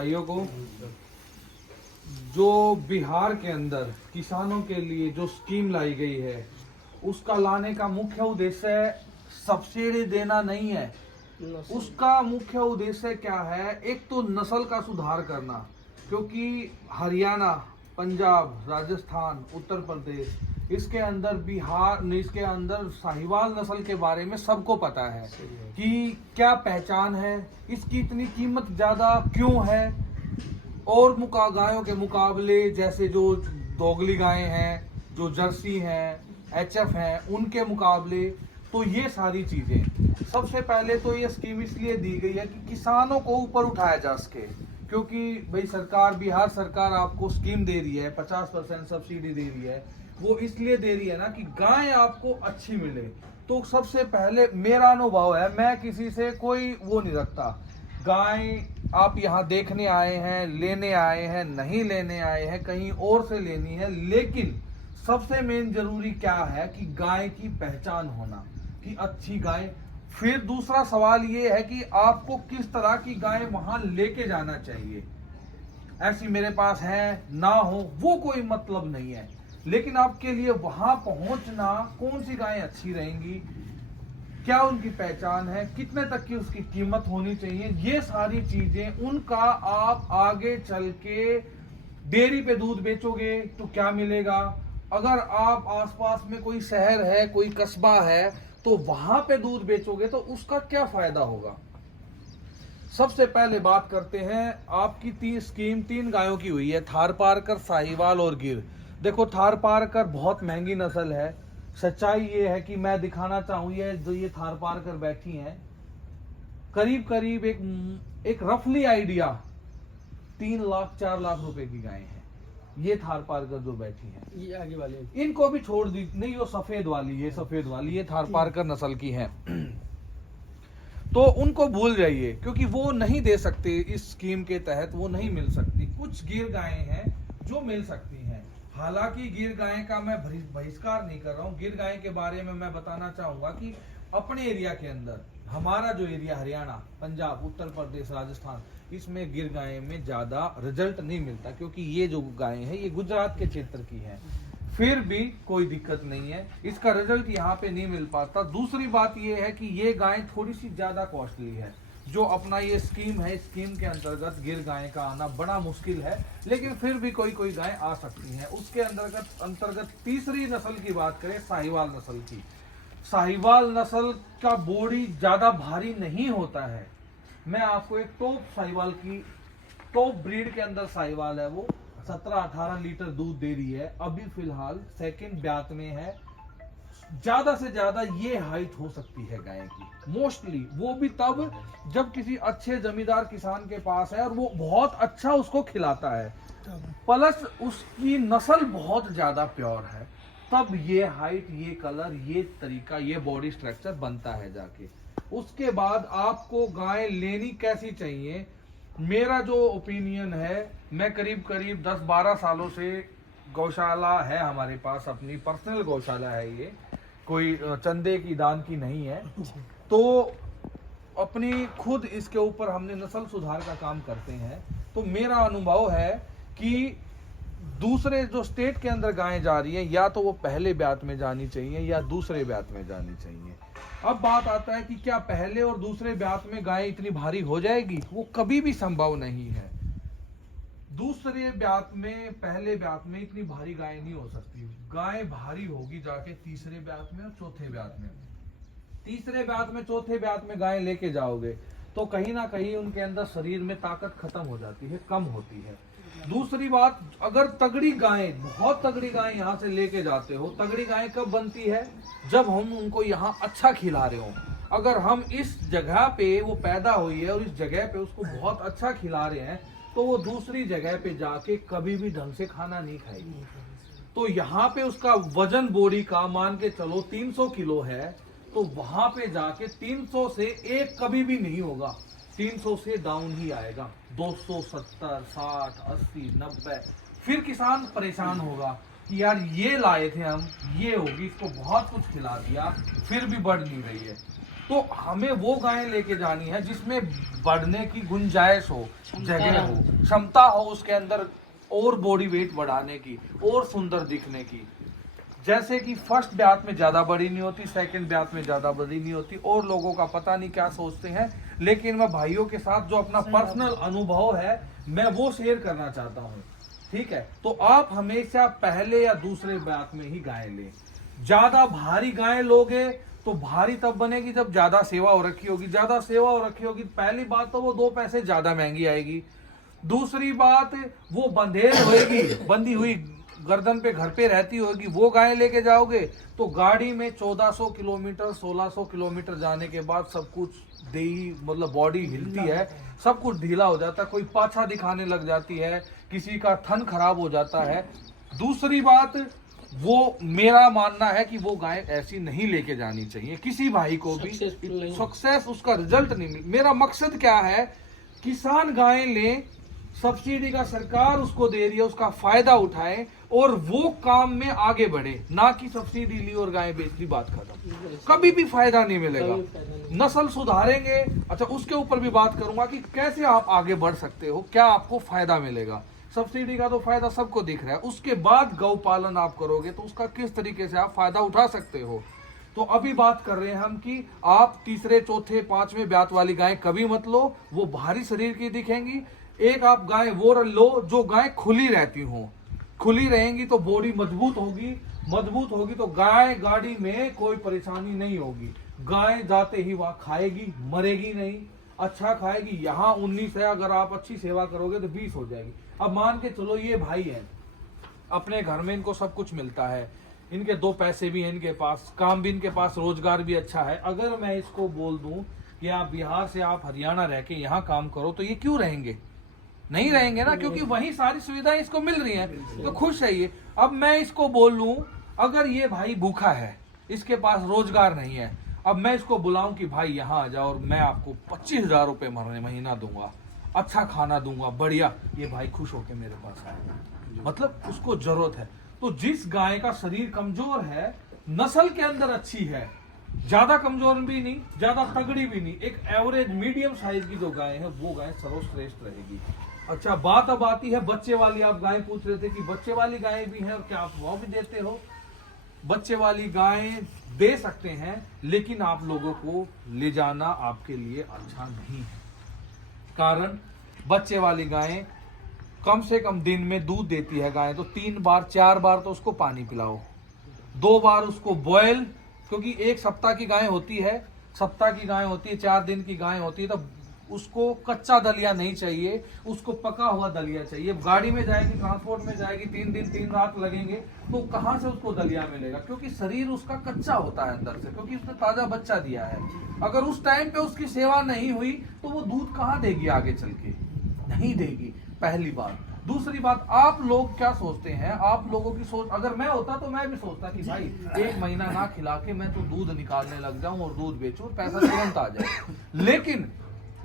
भाइयों को जो बिहार के अंदर किसानों के लिए जो स्कीम लाई गई है उसका लाने का मुख्य उद्देश्य सब्सिडी देना नहीं है। उसका मुख्य उद्देश्य क्या है? एक तो नस्ल का सुधार करना, क्योंकि हरियाणा, पंजाब, राजस्थान, उत्तर प्रदेश, इसके अंदर बिहार, इसके अंदर साहिवाल नस्ल के बारे में सबको पता है कि क्या पहचान है, इसकी इतनी कीमत ज्यादा क्यों है। और गायों के मुकाबले जैसे जो दोगली गायें हैं, जो जर्सी हैं, एचएफ हैं, उनके मुकाबले तो ये सारी चीजें सबसे पहले तो ये स्कीम इसलिए दी गई है कि किसानों को ऊपर उठाया जा सके, क्योंकि भाई सरकार, बिहार सरकार आपको स्कीम दे रही है, 50% सब्सिडी दे रही है। वो इसलिए दे रही है ना कि गाय आपको अच्छी मिले। तो सबसे पहले मेरा अनुभव है, मैं किसी से कोई वो नहीं रखता। गाय आप यहाँ देखने आए हैं, लेने आए हैं, नहीं लेने आए हैं, कहीं और से लेनी है, लेकिन सबसे मेन जरूरी क्या है कि गाय की पहचान होना कि अच्छी गाय। फिर दूसरा सवाल ये है कि आपको किस तरह की गाय वहां लेके जाना चाहिए। ऐसी मेरे पास है ना हो वो कोई मतलब नहीं है, लेकिन आपके लिए वहां पहुंचना, कौन सी गायें अच्छी रहेंगी, क्या उनकी पहचान है, कितने तक की उसकी कीमत होनी चाहिए, ये सारी चीजें उनका आप आगे चल के डेयरी पे दूध बेचोगे तो क्या मिलेगा। अगर आप आसपास में कोई शहर है, कोई कस्बा है, तो वहां पे दूध बेचोगे तो उसका क्या फायदा होगा। सबसे पहले बात करते हैं, आपकी स्कीम 3 गायों की हुई है, थारपारकर, साहिवाल और गिर। देखो थारपारकर बहुत महंगी नस्ल है। सच्चाई ये है कि मैं दिखाना चाहूँ, ये जो ये थारपारकर बैठी हैं, करीब करीब एक रफली आइडिया 3 लाख 4 लाख रुपए की गाय है। ये थारपारकर जो बैठी है, ये आगे वाले इनको भी छोड़ दी, नहीं वो सफेद वाली, ये थारपारकर नस्ल की है। तो उनको भूल जाइए, क्योंकि वो नहीं दे सकते इस स्कीम के तहत, वो नहीं मिल सकती। कुछ गिर गायें हैं जो मिल सकती हैं। हालांकि गिर गाय का मैं बहिष्कार नहीं कर रहा हूँ। गिर गाय के बारे में मैं बताना चाहूंगा कि अपने एरिया के अंदर, हमारा जो एरिया हरियाणा, पंजाब, उत्तर प्रदेश, राजस्थान, इसमें गिर गाय में ज्यादा रिजल्ट नहीं मिलता, क्योंकि ये जो गाय है ये गुजरात के क्षेत्र की है। फिर भी कोई दिक्कत नहीं है, इसका रिजल्ट यहाँ पे नहीं मिल पाता। दूसरी बात ये है कि ये गाय थोड़ी सी ज्यादा कॉस्टली है। जो अपना ये स्कीम है, स्कीम के अंतर्गत गिर गाय का आना बड़ा मुश्किल है, लेकिन फिर भी कोई गाय आ सकती है। उसके अंतर्गत तीसरी नस्ल की बात करें, साहिवाल नस्ल की। साहिवाल नस्ल का बॉडी ज्यादा भारी नहीं होता है। मैं आपको एक टॉप साहिवाल की, टॉप ब्रीड के अंदर साहिवाल है, वो 17-18 लीटर दूध दे रही है, अभी फिलहाल सेकंड ब्यात में है। ज्यादा से ज्यादा ये हाइट हो सकती है गाय की, मोस्टली वो भी तब जब किसी अच्छे जमींदार किसान के पास है और वो बहुत अच्छा उसको खिलाता है, प्लस उसकी नस्ल बहुत ज्यादा प्योर है, तब ये हाइट, ये कलर, ये तरीका, ये बॉडी स्ट्रक्चर बनता है जाके। उसके बाद आपको गाय लेनी कैसी चाहिए, मेरा जो ओपिनियन है, मैं करीब 10-12 सालों से गौशाला है हमारे पास, अपनी पर्सनल गौशाला है, ये कोई चंदे की दान की नहीं है। तो अपनी खुद इसके ऊपर हमने नस्ल सुधार का काम करते हैं। तो मेरा अनुभव है कि दूसरे जो स्टेट के अंदर गायें जा रही हैं, या तो वो पहले ब्यात में जानी चाहिए या दूसरे ब्यात में जानी चाहिए। अब बात आता है कि क्या पहले और दूसरे ब्यात में गाय इतनी भारी हो जाएगी, वो कभी भी संभव नहीं है। दूसरे ब्यात में, पहले ब्यात में इतनी भारी गाय नहीं हो सकती। गाय भारी होगी जाके तीसरे ब्यात में और चौथे ब्यात में। तीसरे ब्यात में, चौथे ब्यात में गाय लेके जाओगे तो कहीं ना कहीं उनके अंदर शरीर में ताकत खत्म हो जाती है, कम होती है। दूसरी बात, अगर तगड़ी गाय, बहुत तगड़ी गाय यहाँ से लेके जाते हो, तगड़ी गाय कब बनती है, जब हम उनको यहाँ अच्छा खिला रहे हो। अगर हम इस जगह पे वो पैदा हुई है और इस जगह पे उसको बहुत अच्छा खिला रहे हैं, तो वो दूसरी जगह पे जाके कभी भी ढंग से खाना नहीं खाएगी। तो यहाँ पे उसका वजन बॉडी का मान के चलो 300 किलो है, तो वहां पे जाके 300 से एक कभी भी नहीं होगा, 300 से डाउन ही आएगा, 270, 60, 80, 90। फिर किसान परेशान होगा कि यार ये लाए थे हम, ये होगी, इसको बहुत कुछ खिला दिया, फिर भी बढ़ नहीं रही है। तो हमें वो गाय लेके जानी है जिसमें बढ़ने की गुंजाइश हो, जगह हो, क्षमता हो उसके अंदर और बॉडी वेट बढ़ाने की और सुंदर दिखने की। जैसे कि फर्स्ट ब्यात में ज्यादा बड़ी नहीं होती, सेकंड ब्यात में ज्यादा बड़ी नहीं होती, और लोगों का पता नहीं क्या सोचते हैं, लेकिन मैं भाइयों के साथ जो अपना पर्सनल अनुभव है मैं वो शेयर करना चाहता हूँ। ठीक है, तो आप हमेशा पहले या दूसरे ब्यात में ही गाय लें। ज्यादा भारी गाय लोगे तो भारी तब बनेगी जब ज्यादा सेवा हो रखी होगी। ज्यादा सेवा हो रखी होगी, पहली बात तो वो 2 पैसे ज्यादा महंगी आएगी। दूसरी बात, वो बंधेर होएगी, बंधी हुई गर्दन पे घर पे रहती होगी। वो गाय लेके जाओगे तो गाड़ी में 1400 किलोमीटर 1600 किलोमीटर जाने के बाद सब कुछ देही मतलब बॉडी हिलती है, सब कुछ ढीला हो जाता है, कोई पाछा दिखाने लग जाती है, किसी का थन खराब हो जाता है। दूसरी बात, वो मेरा मानना है कि वो गाय ऐसी नहीं लेके जानी चाहिए किसी भाई को भी। सक्सेस उसका रिजल्ट नहीं मिल। मेरा मकसद क्या है, किसान गाय लें, सब्सिडी का सरकार उसको दे रही है, उसका फायदा उठाए और वो काम में आगे बढ़े, ना कि सब्सिडी ली और गाय बेच दी, बात खत्म। कभी भी फायदा नहीं मिलेगा। नस्ल सुधारेंगे, अच्छा उसके ऊपर भी बात करूंगा कि कैसे आप आगे बढ़ सकते हो, क्या आपको फायदा मिलेगा। सब्सिडी का तो फायदा सबको दिख रहा है, उसके बाद गौ पालन आप करोगे तो उसका किस तरीके से आप फायदा उठा सकते हो। तो अभी बात कर रहे हैं हम कि आप तीसरे चौथे पांचवें ब्यात वाली गाय कभी मत लो, वो भारी शरीर की दिखेंगी। एक आप गाय वो लो जो गाय खुली रहती हो, खुली रहेंगी तो बॉडी मजबूत होगी, मजबूत होगी तो गाय गाड़ी में कोई परेशानी नहीं होगी। गाय जाते ही वहां खाएगी, मरेगी नहीं, अच्छा खाएगी। यहाँ 19 है, अगर आप अच्छी सेवा करोगे तो 20 हो जाएगी। अब मान के चलो ये भाई है, अपने घर में इनको सब कुछ मिलता है, इनके 2 पैसे भी हैं इनके पास, काम भी इनके पास, रोजगार भी अच्छा है। अगर मैं इसको बोल दूं कि आप बिहार से आप हरियाणा रह के यहाँ काम करो, तो ये क्यों रहेंगे? नहीं रहेंगे ना, क्योंकि वही सारी सुविधाएं इसको मिल रही हैं, तो खुश है ये। अब मैं इसको बोल लूं, अगर ये भाई भूखा है, इसके पास रोजगार नहीं है, अब मैं इसको बुलाऊं कि भाई यहाँ आ जाओ और मैं आपको 25,000 रुपए महीना दूंगा, अच्छा खाना दूंगा, बढ़िया, ये भाई खुश होके मेरे पास आएगा। मतलब उसको जरूरत है। तो जिस गाय का शरीर कमजोर है, नस्ल के अंदर अच्छी है, ज्यादा कमजोर भी नहीं, ज्यादा तगड़ी भी नहीं, एक एवरेज मीडियम साइज की जो गाय है, वो गाय सर्वश्रेष्ठ रहेगी। अच्छा, बात अब आती है बच्चे वाली। आप गाय पूछ रहे थे कि बच्चे वाली गाय भी है और क्या आप वो भी देते हो? बच्चे वाली गाय दे सकते हैं, लेकिन आप लोगों को ले जाना आपके लिए अच्छा नहीं है। कारण बच्चे वाली गाय कम से कम दिन में दूध देती है गाय, तो 3 बार 4 बार तो उसको पानी पिलाओ, 2 बार उसको बॉयल, क्योंकि 1 सप्ताह की गाय होती है, 4 दिन की गाय होती है, तो उसको कच्चा दलिया नहीं चाहिए, उसको पका हुआ दलिया चाहिए। गाड़ी में जाएगी, ट्रांसपोर्ट में जाएगी, 3 दिन 3 रात लगेंगे, तो कहाँ से उसको दलिया मिलेगा? क्योंकि शरीर उसका कच्चा होता है अंदर से, क्योंकि उसने ताजा बच्चा दिया है। अगर उस टाइम पे उसकी सेवा नहीं हुई तो वो दूध कहाँ देगी आगे चल के? नहीं देगी, पहली बात। दूसरी बात, आप लोग क्या सोचते हैं, आप लोगों की सोच, अगर मैं होता तो मैं भी सोचता कि भाई 1 महीना ना खिला के मैं तो दूध निकालने लग जाऊं और दूध बेचूं, पैसा तुरंत आ जाए। लेकिन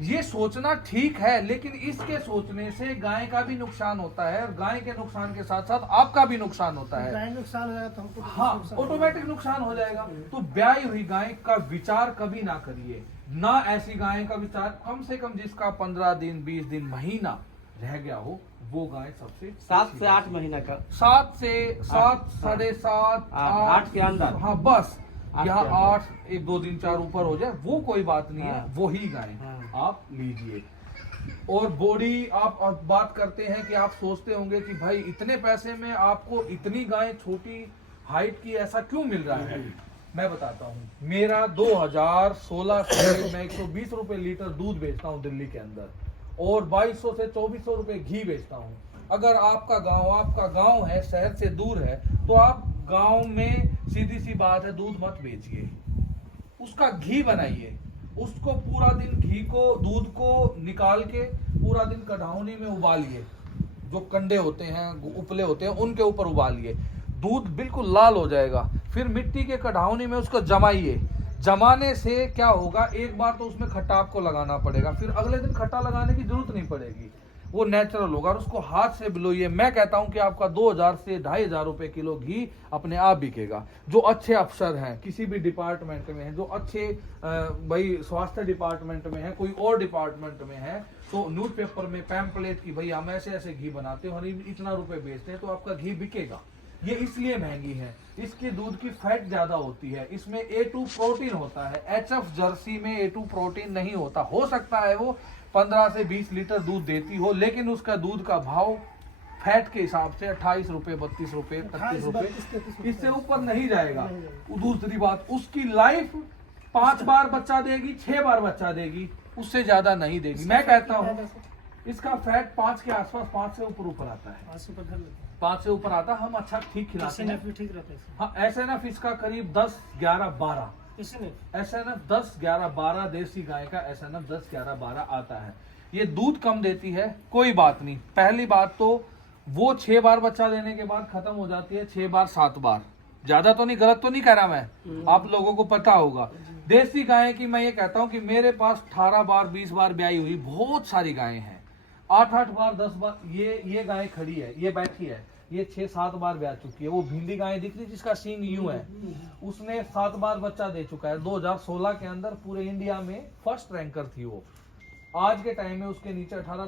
ये सोचना ठीक है, लेकिन इसके सोचने से गाय का भी नुकसान होता है, और गाय के नुकसान के साथ साथ आपका भी नुकसान होता है। गाय नुकसान हो जाए तो हमको हाँ, ऑटोमेटिक नुकसान हो जाएगा। तो ब्याई हुई गाय का विचार कभी ना करिए, ना ऐसी गाय का विचार। कम से कम जिसका 15 दिन 20 दिन महीना रह गया हो, वो गाय सबसे 7 से 8 महीना का, 7 से 7 साढ़े 7 8 के अंदर, हाँ बस, यहाँ 8 8 1 2 दिन 4 ऊपर हो जाए वो कोई बात नहीं है, वो ही गाय आप लीजिए। और बॉडी आप बात करते हैं कि आप सोचते होंगे कि भाई इतने पैसे में आपको इतनी गाय छोटी हाइट की ऐसा क्यों मिल रहा है? मैं बताता हूँ। मेरा 2016 से मैं 120 रुपए लीटर दूध बेचता हूँ दिल्ली के अंदर, और 2200 से 2400 रुपए घी बेचता हूँ। अगर आपका गांव है, शहर से दूर है, तो आप गांव में सीधी सी बात है, दूध मत बेचिए, उसका घी बनाइए। उसको पूरा दिन दूध को निकाल के पूरा दिन कढ़ावनी में उबालिए, जो कंडे होते हैं, उपले होते हैं, उनके ऊपर उबालिए, दूध बिल्कुल लाल हो जाएगा। फिर मिट्टी के कढ़ावनी में उसको जमाइए। जमाने से क्या होगा, एक बार तो उसमें खट्टा आपको लगाना पड़ेगा, फिर अगले दिन खट्टा लगाने की जरूरत नहीं पड़ेगी। वो नेचुरल होगा और उसको हाथ से बिलोइए। मैं कहता हूं कि आपका 2000 से 2500 रुपए किलो घी अपने आप बिकेगा। जो अच्छे अफसर हैं किसी भी डिपार्टमेंट में हैं, जो अच्छे भाई स्वास्थ्य डिपार्टमेंट में है, कोई और डिपार्टमेंट में है, तो न्यूज़पेपर में पैम्पलेट की भाई हम ऐसे ऐसे घी बनाते हैं और इतना रुपए बेचते हैं, तो आपका घी बिकेगा। ये इसलिए महंगी है, इसके दूध की फैट ज्यादा होती है, इसमें A2 प्रोटीन होता है। HF जर्सी में A2 प्रोटीन नहीं होता। हो सकता है वो 15 से 20 लीटर दूध देती हो, लेकिन उसका दूध का भाव फैट के हिसाब से 28 रुपए, 32 रुपए, 31 रुपए, इससे ऊपर नहीं जाएगा। दूसरी बात, उसकी लाइफ 5 बार बच्चा देगी, 6 बार बच्चा देगी, उससे ज्यादा नहीं देगी। मैं कहता हूँ इसका फैट 5 के आसपास, 5 से ऊपर आता है, 5 से ऊपर आता। हम अच्छा ठीक खिलाते हैं। ठीक रहता है। हाँ, SNF इसका करीब 10, 11, 12 SNF 10, 11, 12 देसी गाय का SNF 10, 11, 12 आता है। ये दूध कम देती है, कोई बात नहीं। पहली बात तो वो 6 बार बच्चा देने के बाद खत्म हो जाती है, 6 बार 7 बार। ज्यादा तो नहीं, गलत तो नहीं कह रहा मैं, आप लोगों को पता होगा। देसी गाय की मैं ये कहता हूँ कि मेरे पास 18 बार 20 बार ब्याई हुई बहुत सारी गायें हैं। 8-8 बार 10 बार। ये गाय खड़ी है, ये बैठी है, ये 6-7 बार ब्याह चुकी है। वो भिंडी गाय दिख रही जिसका सींग यूं है, उसने 7 बार बच्चा दे चुका है। 2016 के अंदर पूरे इंडिया में फर्स्ट रैंकर थी वो। आज के टाइम में उसके नीचे 18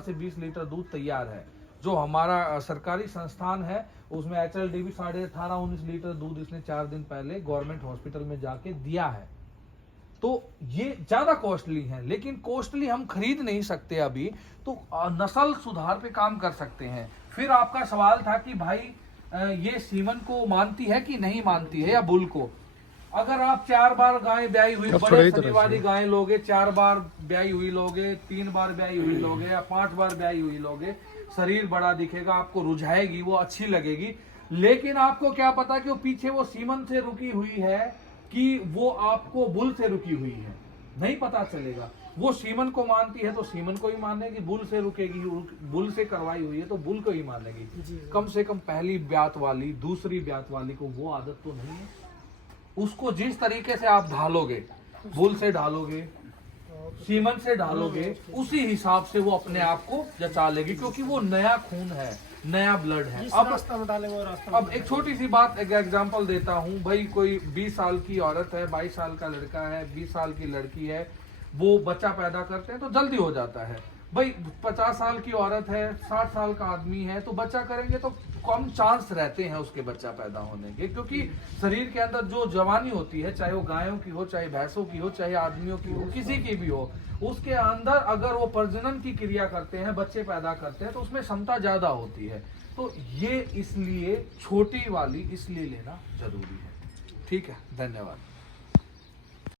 से 20 लीटर दूध तैयार है। जो हमारा सरकारी संस्थान है उसमें HLD भी 18.5-19 लीटर दूध इसने 4 दिन पहले गवर्नमेंट हॉस्पिटल में जाके दिया है। तो ये ज्यादा कॉस्टली है, लेकिन कॉस्टली हम खरीद नहीं सकते अभी, तो नस्ल सुधार पे काम कर सकते हैं। फिर आपका सवाल था कि भाई ये सीमन को मानती है कि नहीं मानती है, या बुल को। अगर आप 4 बार गाय ब्याई हुई बड़े सनी वाली गाय लोगे, 4 बार ब्याई हुई लोगे, 3 बार ब्याई हुई लोगे, या 5 बार ब्याई हुई लोगे, शरीर बड़ा दिखेगा, आपको रुझाएगी, वो अच्छी लगेगी। लेकिन आपको क्या पता कि वो पीछे वो सीमन से रुकी हुई है कि वो आपको बुल से रुकी हुई है, नहीं पता चलेगा। वो सीमन को मानती है तो सीमन को ही मानेगी, बुल से रुकेगी, बुल से करवाई हुई है तो बुल को ही मानेगी। कम से कम पहली ब्यात वाली, दूसरी ब्यात वाली को वो आदत तो नहीं है। उसको जिस तरीके से आप ढालोगे, बुल से ढालोगे, सीमन से ढालोगे, उसी हिसाब से वो अपने आप को जचा लेगी, क्योंकि वो नया खून है, नया ब्लड है। अब एक छोटी सी बात, एक एग्जांपल देता हूँ भाई। कोई 20 साल की औरत है, 22 साल का लड़का है, 20 साल की लड़की है, वो बच्चा पैदा करते हैं तो जल्दी हो जाता है। भाई 50 साल की औरत है, 60 साल का आदमी है, तो बच्चा करेंगे तो कम चांस रहते हैं उसके बच्चा पैदा होने के, क्योंकि शरीर के अंदर जो जवानी होती है, चाहे वो गायों की हो, चाहे भैंसों की हो, चाहे आदमियों की हो, किसी की भी हो, उसके अंदर अगर वो प्रजनन की क्रिया करते हैं, बच्चे पैदा करते हैं, तो उसमें क्षमता ज्यादा होती है। तो ये इसलिए छोटी वाली इसलिए लेना जरूरी है। ठीक है, धन्यवाद।